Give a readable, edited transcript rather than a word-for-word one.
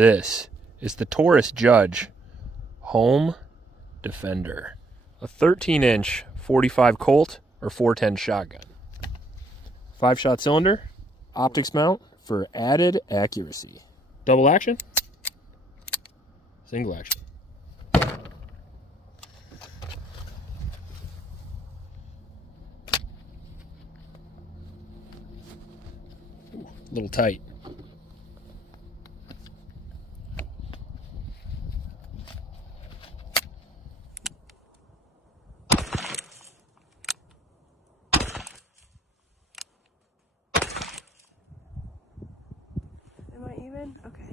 This is the Taurus Judge Home Defender, a 13-inch 45 Colt or 410 shotgun. 5-shot cylinder, optics mount for added accuracy. Double action, single action. Ooh, a little tight. Am I even? Okay.